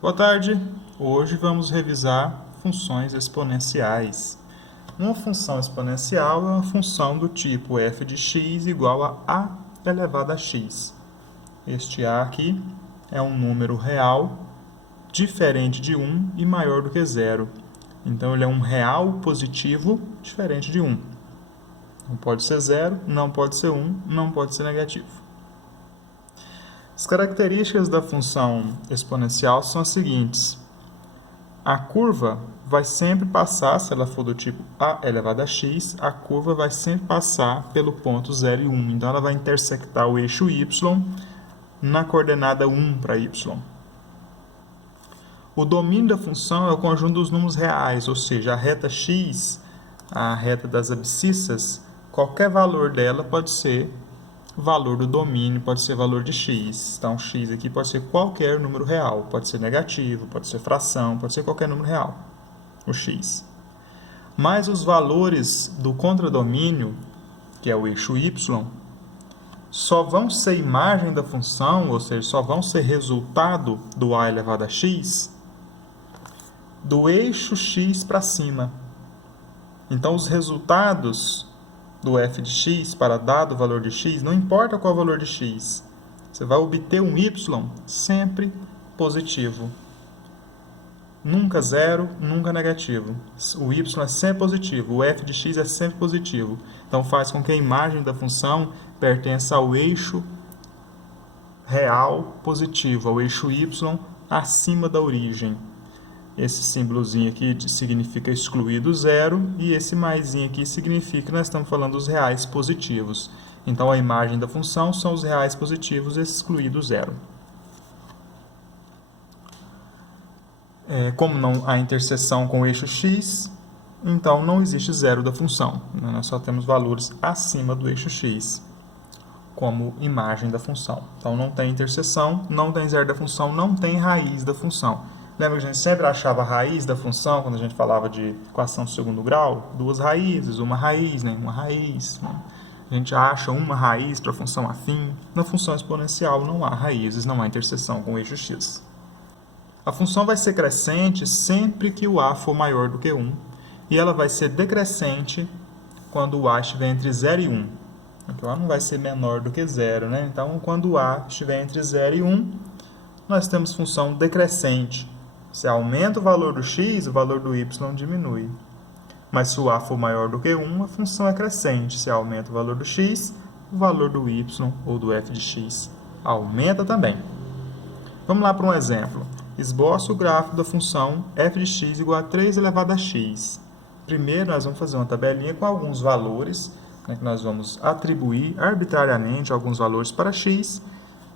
Boa tarde! Hoje vamos revisar funções exponenciais. Uma função exponencial é uma função do tipo f de x igual a elevado a x. Este a aqui é um número real diferente de 1 e maior do que zero. Então, ele é um real positivo diferente de 1. Não pode ser zero, não pode ser 1, não pode ser negativo. As características da função exponencial são as seguintes. A curva vai sempre passar, se ela for do tipo a elevado a x, a curva vai sempre passar pelo ponto 0 e 1. Então, ela vai intersectar o eixo y na coordenada 1 para y. O domínio da função é o conjunto dos números reais, ou seja, a reta x, a reta das abscissas, qualquer valor dela pode ser valor do domínio, pode ser valor de x. Então, x aqui pode ser qualquer número real. Pode ser negativo, pode ser fração, pode ser qualquer número real, o x. Mas os valores do contradomínio, que é o eixo y, só vão ser imagem da função, ou seja, só vão ser resultado do a elevado a x, do eixo x para cima. Então, os resultados do f de x para dado valor de x, não importa qual valor de x, você vai obter um y sempre positivo. Nunca zero, nunca negativo. O y é sempre positivo, o f de x é sempre positivo. Então, faz com que a imagem da função pertença ao eixo real positivo, ao eixo y acima da origem. Esse símbolozinho aqui significa excluído zero e esse maisinho aqui significa que nós estamos falando dos reais positivos. Então, a imagem da função são os reais positivos excluído zero. Como não há interseção com o eixo x, então não existe zero da função. Nós só temos valores acima do eixo x como imagem da função. Então, não tem interseção, não tem zero da função, não tem raiz da função. Lembra que a gente sempre achava a raiz da função quando a gente falava de equação de segundo grau? Duas raízes, uma raiz, nenhuma raiz. A gente acha uma raiz para a função afim. Na função exponencial não há raízes, não há interseção com o eixo x. A função vai ser crescente sempre que o a for maior do que 1. E ela vai ser decrescente quando o a estiver entre 0 e 1. Aqui o a não vai ser menor do que 0, né? Então, quando o a estiver entre 0 e 1, nós temos função decrescente. Se aumenta o valor do x, o valor do y diminui. Mas se o a for maior do que 1, a função é crescente. Se aumenta o valor do x, o valor do y ou do f de x aumenta também. Vamos lá para um exemplo. Esboço o gráfico da função f de x igual a 3 elevado a x. Primeiro, nós vamos fazer uma tabelinha com alguns valores, né, que nós vamos atribuir arbitrariamente alguns valores para x.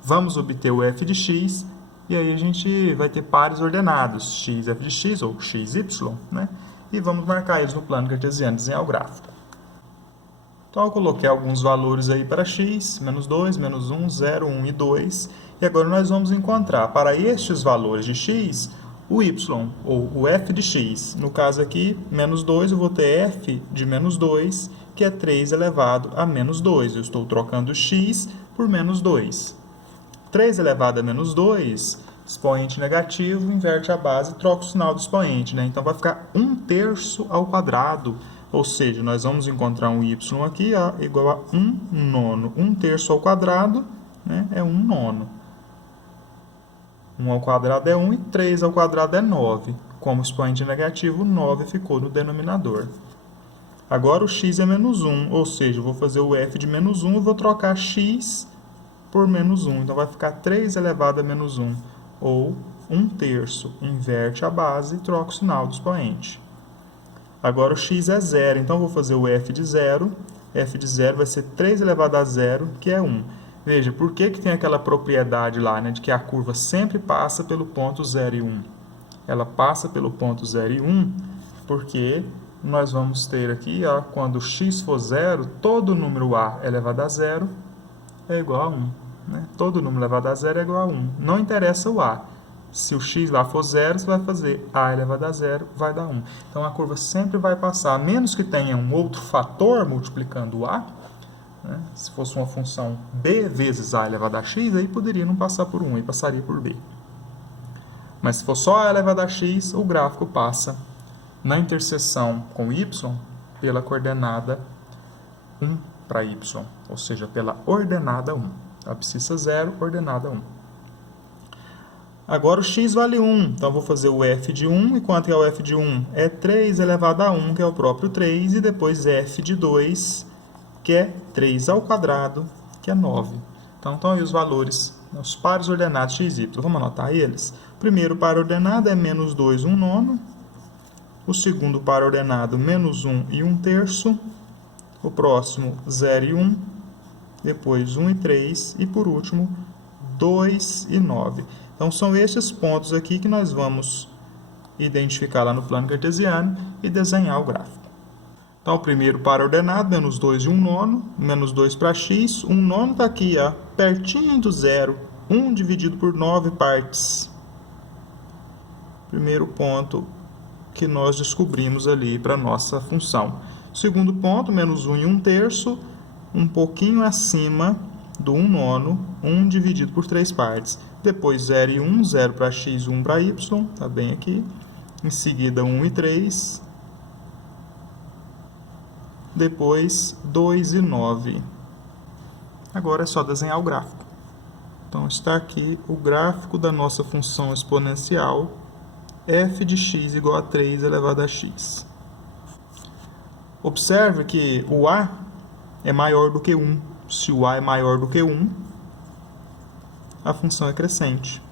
Vamos obter o f de x. E aí a gente vai ter pares ordenados, x, f de x ou x, y, né? E vamos marcar eles no plano cartesiano, desenhar o gráfico. Então, eu coloquei alguns valores aí para x, menos 2, menos 1, 0, 1 e 2. E agora nós vamos encontrar para estes valores de x, o y, ou o f de x. No caso aqui, menos 2, eu vou ter f de menos 2, que é 3 elevado a menos 2. Eu estou trocando x por menos 2. 3 elevado a menos 2, expoente negativo, inverte a base, troca o sinal do expoente, né? Então, vai ficar 1/3 ao quadrado, ou seja, nós vamos encontrar um y aqui igual a 1 nono. 1/3 ao quadrado, né, é 1 nono. 1 ao quadrado é 1 e 3 ao quadrado é 9. Como expoente negativo, 9 ficou no denominador. Agora, o x é menos 1, ou seja, eu vou fazer o f de menos 1 e vou trocar x por menos 1. Então, vai ficar 3 elevado a menos 1, ou 1/3. Inverte a base e troca o sinal do expoente. Agora, o x é 0, então, eu vou fazer o f de 0. F de 0 vai ser 3 elevado a 0, que é 1. Veja, por que tem aquela propriedade lá, né, de que a curva sempre passa pelo ponto 0 e 1? Ela passa pelo ponto 0 e 1 porque nós vamos ter aqui, ó, quando x for 0, todo número a elevado a 0 é igual a 1. Né? Todo número elevado a 0 é igual a 1. Não interessa o a. Se o x lá for 0, você vai fazer a elevado a 0, vai dar 1. Então, a curva sempre vai passar, a menos que tenha um outro fator multiplicando o a. Né? Se fosse uma função b vezes a elevado a x, aí poderia não passar por 1, aí passaria por b. Mas se for só a elevado a x, o gráfico passa na interseção com y pela coordenada 1 para y, ou seja, pela ordenada 1. Abscissa 0, ordenada 1. Agora o x vale 1, então vou fazer o f de 1, e quanto é o f de 1? É 3 elevado a 1, que é o próprio 3, e depois f de 2, que é 3 ao quadrado, que é 9. Então estão aí os valores, os pares ordenados x e y. Vamos anotar eles? O primeiro par ordenado é menos 2, 1 nono. O segundo par ordenado, menos 1 e 1 terço. O próximo, 0 e 1. Depois 1 e 3. E por último, 2 e 9. Então são esses pontos aqui que nós vamos identificar lá no plano cartesiano e desenhar o gráfico. Então, o primeiro par ordenado, menos 2 e 1 nono, menos 2 para x, 1 nono está aqui, ó, pertinho do zero, 1 dividido por 9 partes. Primeiro ponto que nós descobrimos ali para a nossa função. Segundo ponto, menos 1 e 1 terço, um pouquinho acima do 1 nono, 1 dividido por 3 partes. Depois 0 e 1, 0 para x, 1 para y, está bem aqui. Em seguida 1 e 3. Depois 2 e 9. Agora é só desenhar o gráfico. Então está aqui o gráfico da nossa função exponencial f de x igual a 3 elevado a x. Observe que o a é maior do que 1. Se o a é maior do que 1, a função é crescente.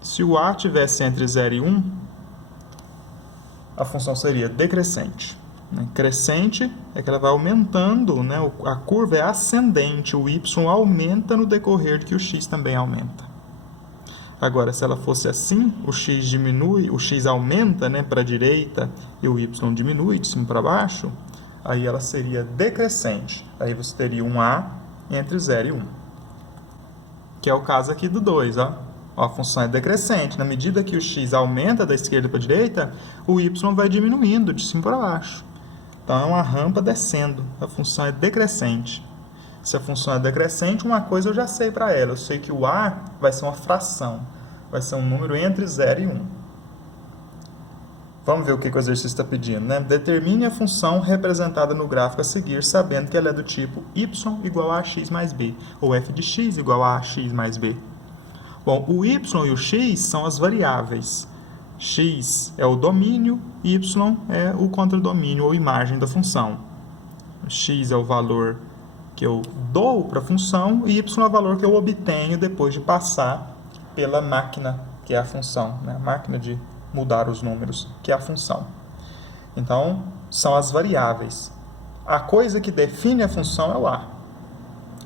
Se o a tivesse entre 0 e 1, a função seria decrescente. Crescente é que ela vai aumentando, né? A curva é ascendente, o y aumenta no decorrer de que o x também aumenta. Agora, se ela fosse assim, o x diminui, o x aumenta, né, para a direita e o y diminui de cima para baixo, aí ela seria decrescente. Aí você teria um a entre 0 e 1. Que é o caso aqui do 2, ó. A função é decrescente. Na medida que o x aumenta da esquerda para a direita, o y vai diminuindo de cima para baixo. Então, é uma rampa descendo. A função é decrescente. Se a função é decrescente, uma coisa eu já sei para ela. Eu sei que o a vai ser uma fração. Vai ser um número entre 0 e 1. Vamos ver o que o exercício está pedindo, né? Determine a função representada no gráfico a seguir, sabendo que ela é do tipo y igual a x mais b, ou f de x igual a x mais b. Bom, o y e o x são as variáveis. X é o domínio, y é o contradomínio ou imagem da função. X é o valor que eu dou para a função e y é o valor que eu obtenho depois de passar pela máquina, que é a função, né? A máquina de mudar os números, que é a função. Então, são as variáveis. A coisa que define a função é o a.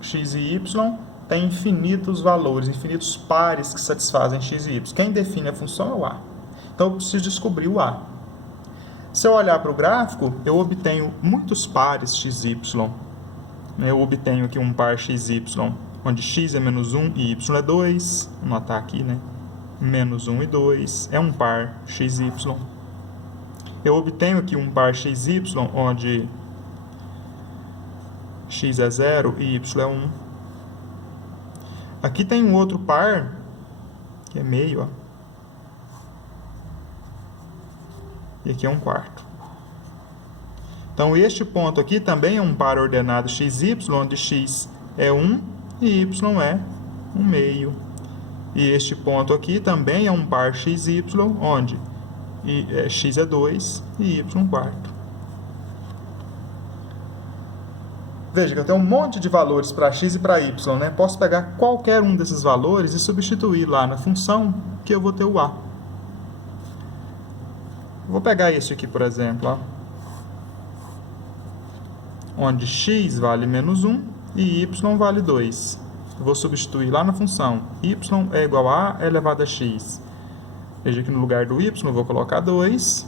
X e y tem infinitos valores, infinitos pares que satisfazem x e y. Quem define a função é o a. Então, eu preciso descobrir o a. Se eu olhar para o gráfico, eu obtenho muitos pares x e y. Eu obtenho aqui um par x e y, onde x é menos 1 e y é 2. Vou notar aqui, né? Menos 1 e 2 é um par x e y. Eu obtenho aqui um par x e y, onde x é 0 e y é 1. Aqui tem um outro par, que é meio, ó. E aqui é um quarto. Então, este ponto aqui também é um par ordenado x e y, onde x é 1 e y é 1 meio. E este ponto aqui também é um par x e y, onde x é 2 e y 1 quarto. Veja que eu tenho um monte de valores para x e para y, né? Posso pegar qualquer um desses valores e substituir lá na função que eu vou ter o a. Vou pegar este aqui, por exemplo, ó, onde x vale menos 1 e y vale 2. Eu vou substituir lá na função y é igual a elevado a x. Veja que no lugar do y eu vou colocar 2.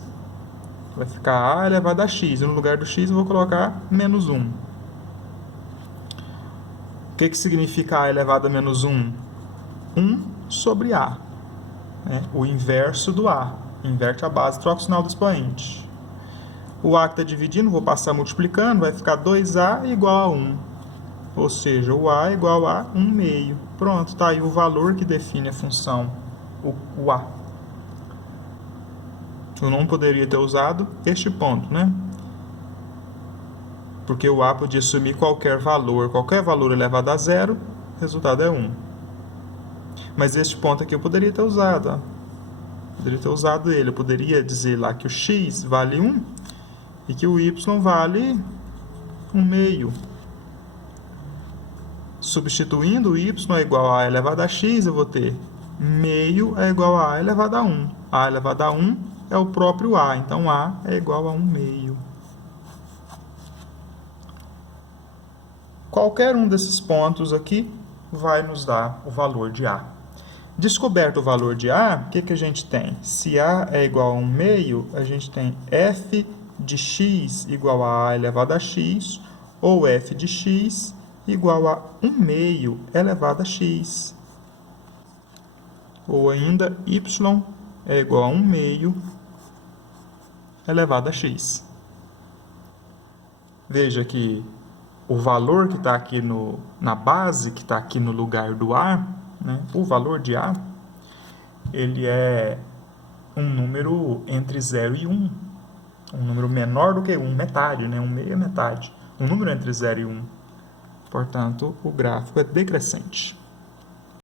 Vai ficar a elevado a x. E no lugar do x eu vou colocar menos 1. O que significa a elevado a menos 1? 1 sobre a. O inverso do a. Inverte a base, troca o sinal do expoente. O a que está dividindo, vou passar multiplicando, vai ficar 2a igual a 1. ou seja, o a é igual a 1 meio. Pronto, está aí o valor que define a função, o a. Eu não poderia ter usado este ponto, né? Porque o a podia assumir qualquer valor elevado a zero, o resultado é 1. Mas este ponto aqui eu poderia ter usado, ó. Poderia ter usado ele, eu poderia dizer lá que o x vale 1 e que o y vale 1 meio. Substituindo o y é igual a elevado a x, eu vou ter meio é igual a elevado a 1. A elevado a 1 é o próprio a, então a é igual a 1 meio. Qualquer um desses pontos aqui vai nos dar o valor de a. Descoberto o valor de a, o que a gente tem? Se a é igual a 1 meio, a gente tem f de x igual a elevado a x, ou f de x igual a 1 meio elevado a x. Ou ainda, y é igual a 1 meio elevado a x. Veja que o valor que está aqui na base, que está aqui no lugar do a, né, o valor de a, ele é um número entre 0 e 1. Um número menor do que 1, metade, né? 1 meio é metade. Um número entre 0 e 1. Portanto, o gráfico é decrescente.